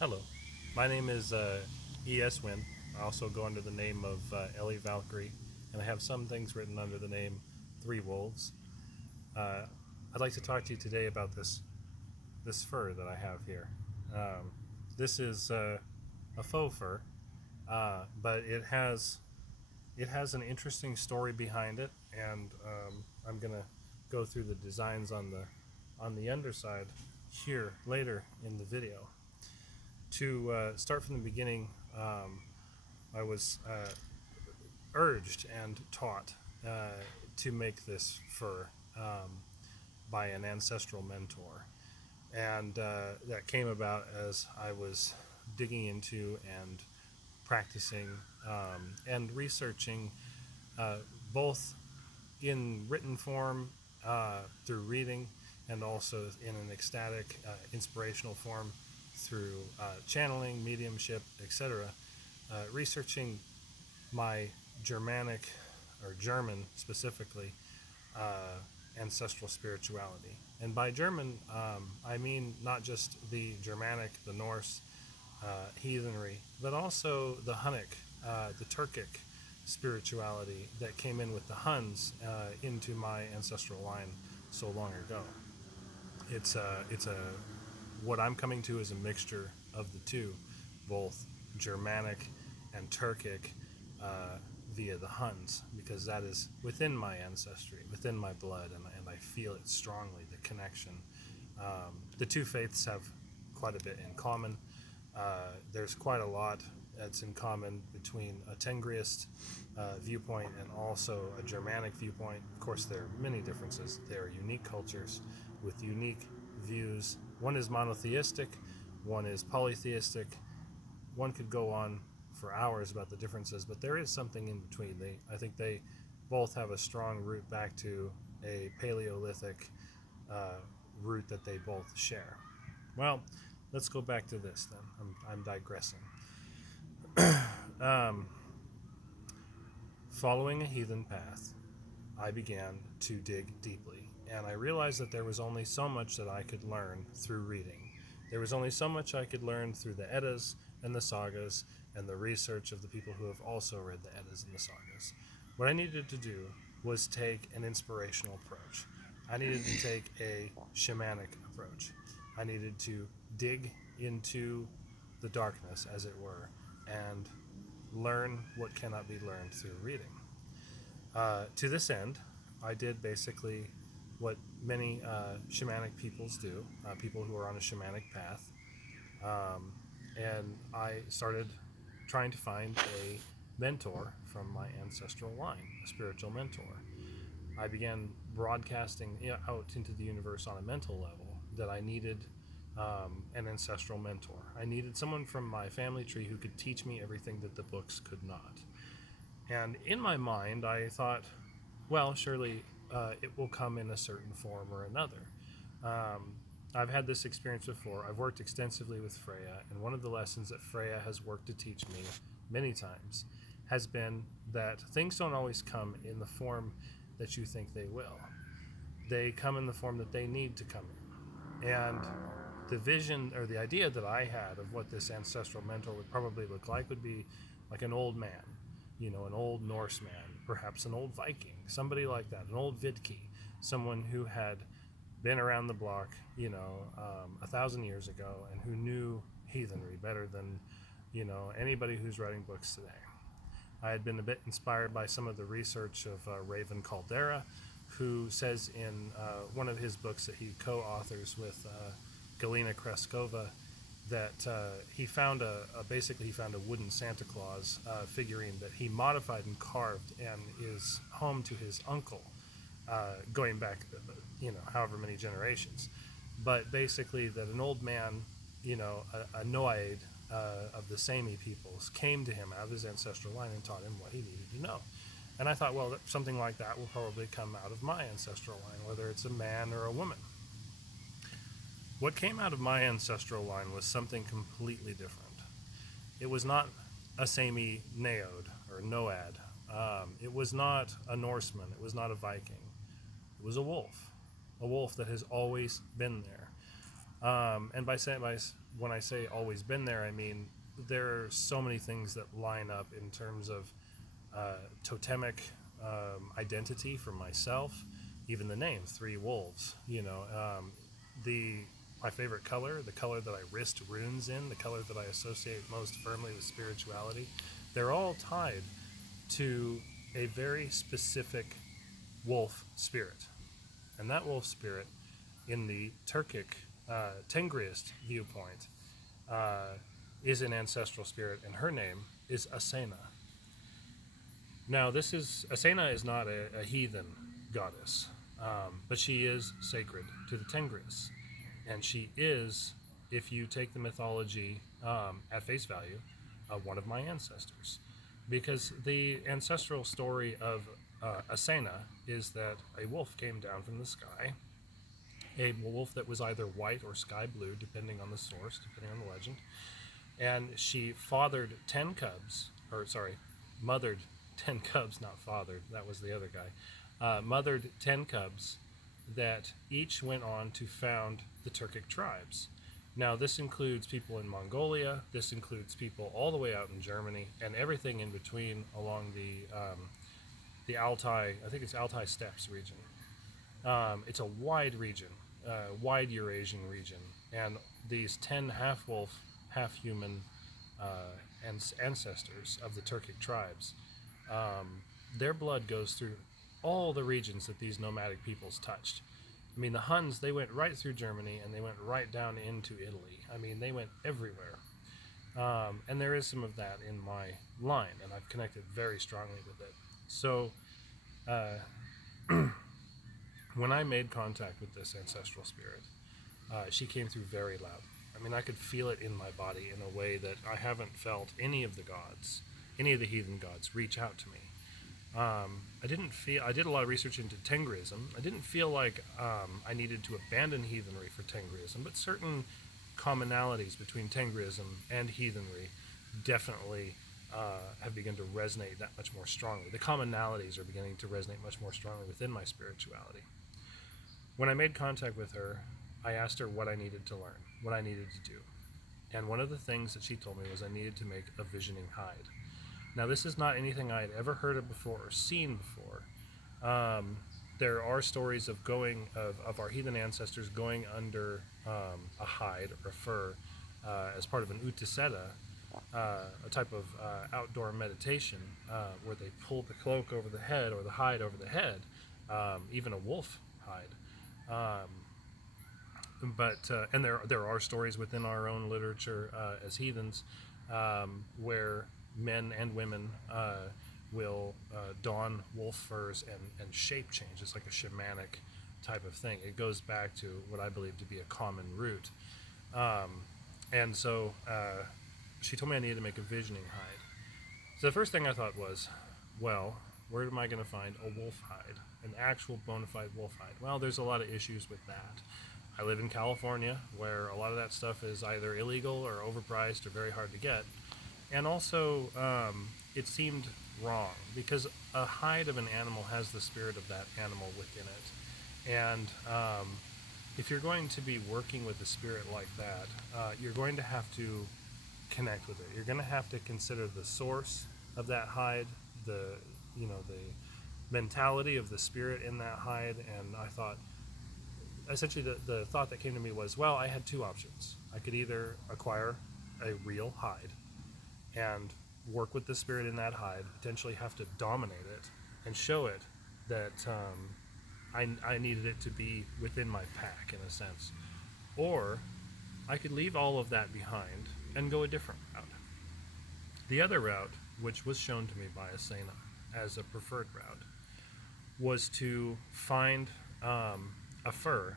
Hello, my name is E.S. Wynn. I also go under the name of Ellie Valkyrie, and I have some things written under the name Three Wolves. Uh, I'd like to talk to you today about this fur that I have here. Um, this is a faux fur, but it has an interesting story behind it, and I'm gonna go through the designs on the underside here later in the video. To start from the beginning, I was urged and taught to make this fur by an ancestral mentor. And that came about as I was digging into and practicing and researching uh, both in written form through reading and also in an ecstatic, inspirational form through channeling, mediumship, etc. Researching my Germanic or German specifically ancestral spirituality. And by German, I mean not just the Germanic, the Norse, heathenry, but also the Hunnic, the Turkic spirituality that came in with the Huns into my ancestral line so long ago. It's a what I'm coming to is a mixture of the two, both Germanic and Turkic via the Huns, because that is within my ancestry, within my blood, and I feel it strongly, the connection. The two faiths have quite a bit in common. There's quite a lot that's in common between a Tengriist viewpoint and also a Germanic viewpoint. Of course, there are many differences. They are unique cultures with unique views. One is monotheistic, one is polytheistic. One could go on for hours about the differences, but there is something in between. I think they both have a strong root back to a Paleolithic uh, root that they both share. Well, let's go back to this then. I'm digressing. Um, Following a heathen path, I began to dig deeply, and I realized that there was only so much that I could learn through reading. There was only so much I could learn through the Eddas and the sagas and the research of the people who have also read the Eddas and the sagas. What I needed to do was take an inspirational approach. I needed to take a shamanic approach. I needed to dig into the darkness, as it were, and learn what cannot be learned through reading. To this end, I did basically what many shamanic peoples do, people who are on a shamanic path, um, and I started trying to find a mentor from my ancestral line, a spiritual mentor. I began broadcasting out into the universe on a mental level that I needed an ancestral mentor. I needed someone from my family tree who could teach me everything that the books could not. And in my mind, I thought, well, surely it will come in a certain form or another. Um, I've had this experience before. I've worked extensively with Freya, and one of the lessons that Freya has worked to teach me many times has been that things don't always come in the form that you think they will. They come in the form that they need to come in. And the vision or the idea that I had of what this ancestral mentor would probably look like would be like an old man, an old Norse man, perhaps an old Viking, somebody like that, an old Vidki, someone who had been around the block, 1,000 years ago, and who knew heathenry better than, anybody who's writing books today. I had been a bit inspired by some of the research of Raven Caldera, who says in one of his books that he co-authors with Galina Kreskova that he found basically a wooden Santa Claus figurine that he modified and carved and is home to his uncle, going back, however many generations. But basically, that an old man, a Noaid of the Sami peoples, came to him out of his ancestral line and taught him what he needed to know. And I thought, well, something like that will probably come out of my ancestral line, whether it's a man or a woman. What came out of my ancestral line was something completely different. It was not a Sami Neod or Noad. It was not a Norseman. It was not a Viking. It was a wolf that has always been there. And by when I say always been there, I mean there are so many things that line up in terms of totemic identity for myself. Even the name, Three Wolves. My favorite color, the color that I wrist runes in, the color that I associate most firmly with spirituality, they're all tied to a very specific wolf spirit. And that wolf spirit, in the Turkic Tengriist viewpoint, is an ancestral spirit, and her name is Asena. Now, Asena is not a heathen goddess, but she is sacred to the Tengriists. And she is, if you take the mythology at face value, one of my ancestors. Because the ancestral story of Asena is that a wolf came down from the sky, a wolf that was either white or sky blue, depending on the source, depending on the legend, and she fathered 10 cubs, mothered 10 cubs, not fathered, that was the other guy, mothered 10 cubs that each went on to found the Turkic tribes. Now, this includes people in Mongolia, this includes people all the way out in Germany, and everything in between along the Altai, I think it's Altai Steppes region. It's a wide region, wide Eurasian region, and these 10 half-wolf, half-human ancestors of the Turkic tribes, their blood goes through all the regions that these nomadic peoples touched. I mean, the Huns, they went right through Germany, and they went right down into Italy. I mean, they went everywhere. And there is some of that in my line, and I've connected very strongly with it. So, when I made contact with this ancestral spirit, she came through very loud. I mean, I could feel it in my body in a way that I haven't felt any of the gods, any of the heathen gods, reach out to me. I did a lot of research into Tengriism. I didn't feel like I needed to abandon heathenry for Tengriism, but certain commonalities between Tengriism and heathenry definitely have begun to resonate that much more strongly. The commonalities are beginning to resonate much more strongly within my spirituality. When I made contact with her, I asked her what I needed to learn, what I needed to do. And one of the things that she told me was I needed to make a visioning hide. Now, this is not anything I had ever heard of before or seen before. There are stories of our heathen ancestors going under a hide or a fur as part of an utiseta, a type of outdoor meditation where they pull the cloak over the head or the hide over the head, even a wolf hide. And there are stories within our own literature as heathens where men and women will don wolf furs and shape change. It's like a shamanic type of thing. It goes back to what I believe to be a common root. And so she told me I needed to make a visioning hide. So the first thing I thought was, well, where am I going to find a wolf hide, an actual bona fide wolf hide? Well, there's a lot of issues with that. I live in California, where a lot of that stuff is either illegal or overpriced or very hard to get. And also, it seemed wrong, because a hide of an animal has the spirit of that animal within it. And if you're going to be working with a spirit like that, you're going to have to connect with it. You're going to have to consider the source of that hide, the mentality of the spirit in that hide. And I thought, essentially the thought that came to me was, well, I had two options. I could either acquire a real hide and work with the spirit in that hide, potentially have to dominate it and show it that I needed it to be within my pack, in a sense. Or I could leave all of that behind and go a different route. The other route, which was shown to me by Asena as a preferred route, was to find a fur,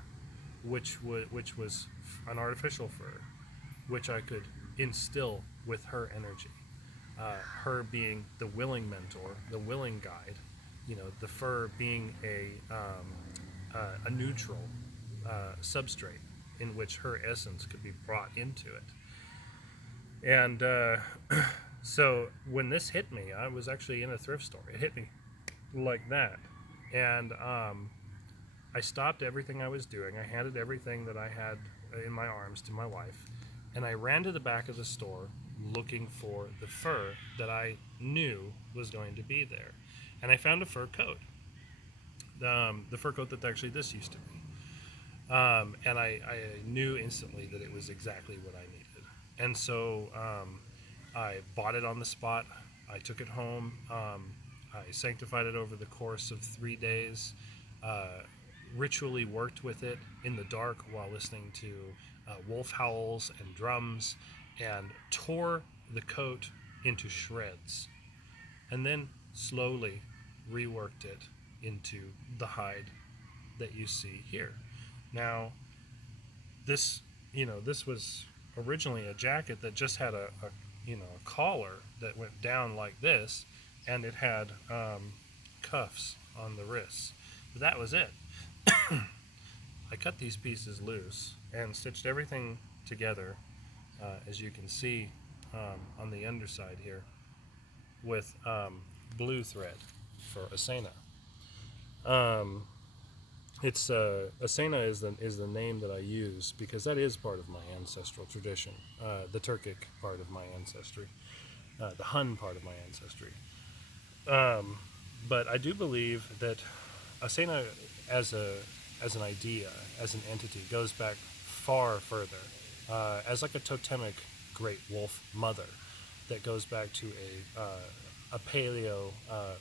which was an artificial fur, which I could instill with her energy. Her being the willing mentor, the willing guide, the fur being a neutral substrate in which her essence could be brought into it. And so when this hit me, I was actually in a thrift store. It hit me like that. And I stopped everything I was doing. I handed everything that I had in my arms to my wife. and I ran to the back of the store looking for the fur that I knew was going to be there. And I found a fur coat, the fur coat that actually this used to be. And I knew instantly that it was exactly what I needed. And so I bought it on the spot. I took it home. I sanctified it over the course of 3 days. Ritually worked with it in the dark while listening to wolf howls and drums, and tore the coat into shreds, and then slowly reworked it into the hide that you see here. Now, this was originally a jacket that just had a collar that went down like this, and it had cuffs on the wrists. But that was it. I cut these pieces loose and stitched everything together, as you can see on the underside here, with blue thread for Asena. Asena is the name that I use because that is part of my ancestral tradition, the Turkic part of my ancestry, the Hun part of my ancestry. But I do believe that Asena as an idea, as an entity, goes back far further, as like a totemic great wolf mother that goes back to a paleo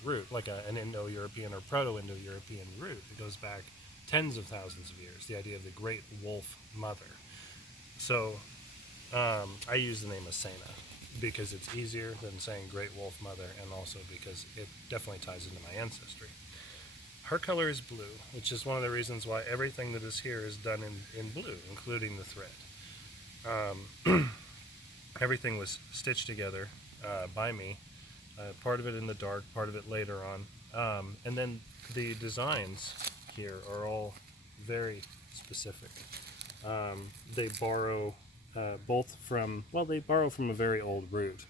root, like an Indo-European or Proto-Indo-European root that goes back tens of thousands of years, the idea of the great wolf mother. So I use the name Asena because it's easier than saying great wolf mother, and also because it definitely ties into my ancestry. Her color is blue, which is one of the reasons why everything that is here is done in blue, including the thread. Everything was stitched together by me, part of it in the dark, part of it later on. And then the designs here are all very specific. They borrow they borrow from a very old root.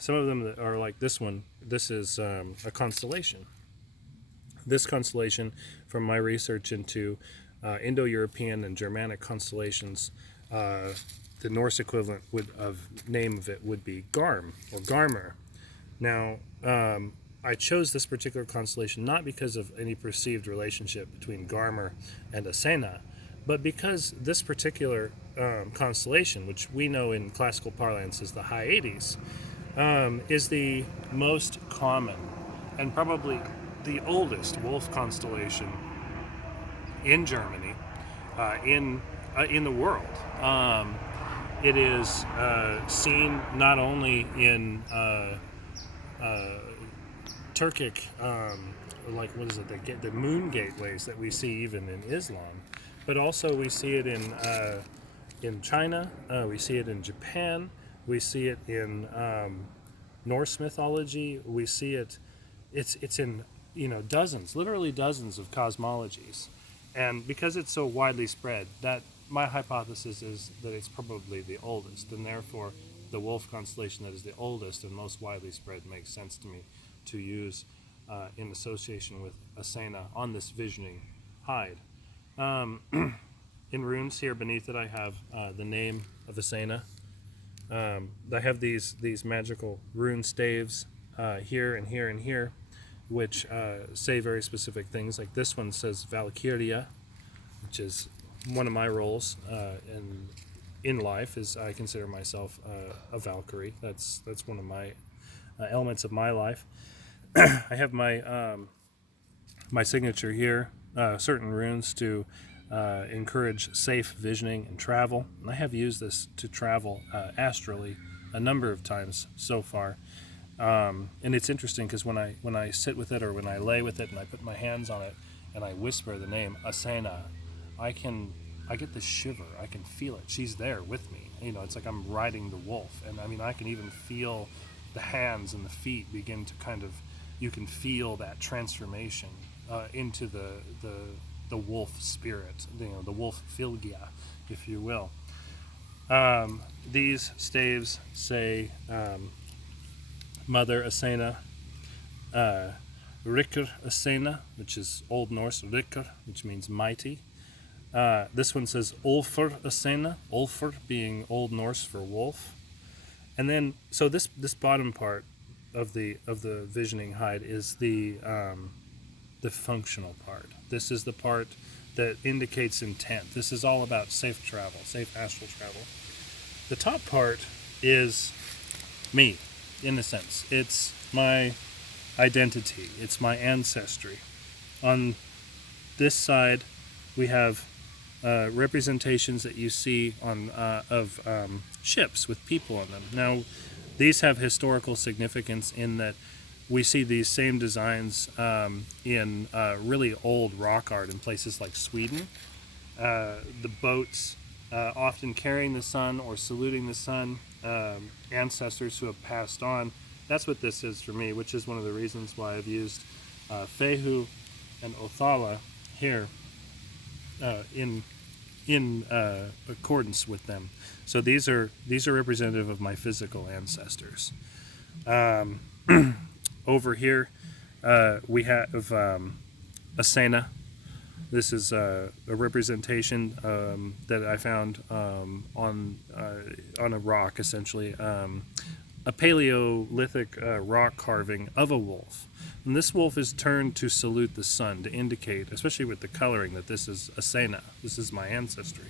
Some of them are like this one. This is a constellation. This constellation, from my research into Indo-European and Germanic constellations, the Norse equivalent name of it would be Garm or Garmer. Now, I chose this particular constellation not because of any perceived relationship between Garmer and Asena, but because this particular constellation, which we know in classical parlance as the Hyades, is the most common and probably the oldest wolf constellation in Germany, in the world. It is seen not only in Turkic, the moon gateways that we see even in Islam, but also we see it in China, we see it in Japan, we see it in Norse mythology. We see it. It's in literally dozens of cosmologies, and because it's so widely spread, that my hypothesis is that it's probably the oldest, and therefore the wolf constellation that is the oldest and most widely spread makes sense to me to use in association with Asena on this visioning hide. In runes here beneath it, I have the name of Asena. I have these magical rune staves here and here and here, which say very specific things. Like this one says Valkyria, which is one of my roles in life. Is I consider myself a Valkyrie. That's one of my elements of my life. I have my my signature here, certain runes to encourage safe visioning and travel. And I have used this to travel astrally a number of times so far. And it's interesting because when I sit with it or when I lay with it and I put my hands on it and I whisper the name Asena, I get this shiver. I can feel it. She's there with me. It's like I'm riding the wolf. And I mean, I can even feel the hands and the feet begin to you can feel that transformation into the wolf spirit, the wolf filgia, if you will. These staves say Mother Asena, Rikker Asena, which is Old Norse Rikker, which means mighty, This one says Ulfr Asena, Ulfr being Old Norse for wolf. And then, so this bottom part of the visioning hide is the functional part. This is the part that indicates intent. This is all about safe travel, safe astral travel. The top part is me, in a sense. It's my identity. It's my ancestry. On this side, we have representations that you see on of ships with people on them. Now, these have historical significance in that we see these same designs in really old rock art in places like Sweden. The boats often carrying the sun or saluting the sun, ancestors who have passed on. That's what this is for me, which is one of the reasons why I've used Fehu and Othala here in accordance with them. So these are representative of my physical ancestors. Over here we have Asena. This is a representation that I found on a rock, essentially, a Paleolithic rock carving of a wolf. And this wolf is turned to salute the sun, to indicate, especially with the coloring, that this is Asena. This is my ancestry.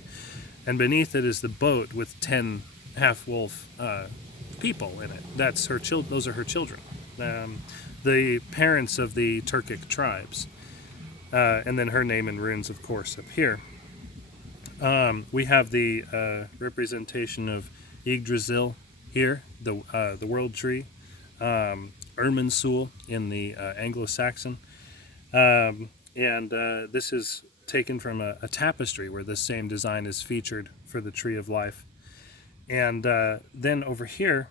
And beneath it is the boat with 10 half-wolf people in it. That's her those are her children, the parents of the Turkic tribes. And then her name in runes, of course, up here. We have the representation of Yggdrasil here, the world tree, Irminsul in the Anglo-Saxon, and this is taken from a tapestry where this same design is featured for the Tree of Life. And then over here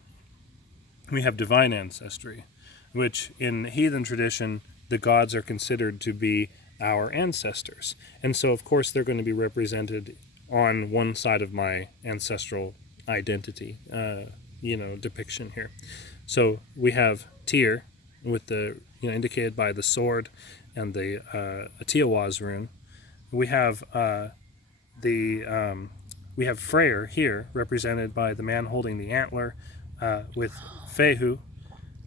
we have divine ancestry, which in heathen tradition the gods are considered to be our ancestors, and so of course they're going to be represented on one side of my ancestral identity depiction here. So we have Tyr with the indicated by the sword and the Tiawaz rune. We have we have Freyr here represented by the man holding the antler with Fehu,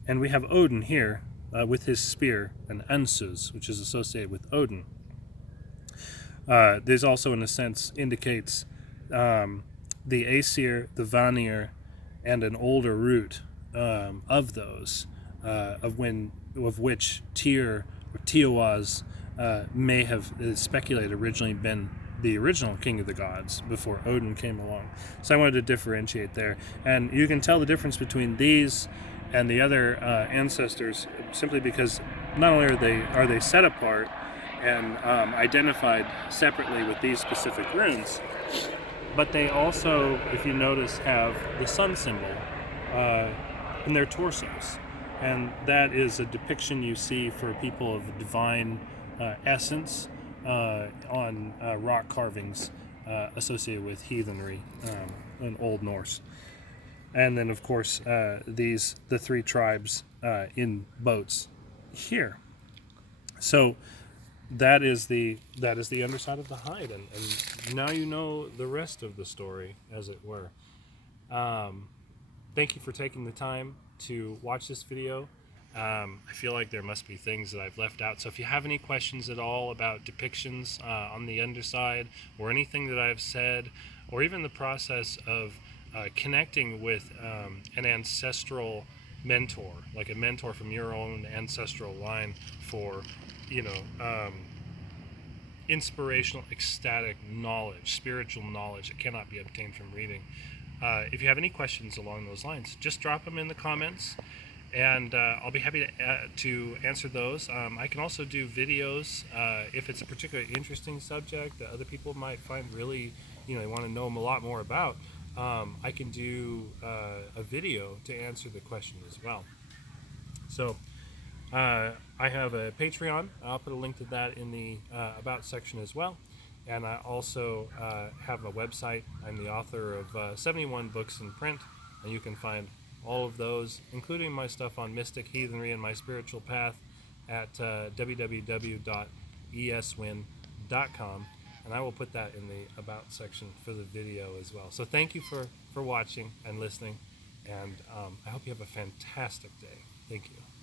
and we have Odin here with his spear and Ansuz, which is associated with Odin. This also, in a sense, indicates the Aesir, the Vanir, and an older root of those, of which Tyr or Tiawaz may have speculated originally been the original king of the gods before Odin came along. So I wanted to differentiate there, and you can tell the difference between these and the other ancestors simply because not only are they set apart and identified separately with these specific runes, but they also, if you notice, have the sun symbol in their torsos, and that is a depiction you see for people of divine essence on rock carvings associated with heathenry in Old Norse. And then, of course, the three tribes in boats here. So that is the underside of the hide, and now you know the rest of the story, as it were. Thank you for taking the time to watch this video. I feel like there must be things that I've left out. So if you have any questions at all about depictions on the underside, or anything that I've said, or even the process of connecting with an ancestral mentor, like a mentor from your own ancestral line for, inspirational, ecstatic knowledge, spiritual knowledge that cannot be obtained from reading. If you have any questions along those lines, just drop them in the comments, and I'll be happy to answer those. I can also do videos if it's a particularly interesting subject that other people might find really, they want to know a lot more about. I can do a video to answer the question as well. So I have a Patreon. I'll put a link to that in the About section as well. And I also have a website. I'm the author of 71 books in print, and you can find all of those, including my stuff on mystic, heathenry, and my spiritual path at www.eswin.com. And I will put that in the About section for the video as well. So thank you for watching and listening, and I hope you have a fantastic day. Thank you.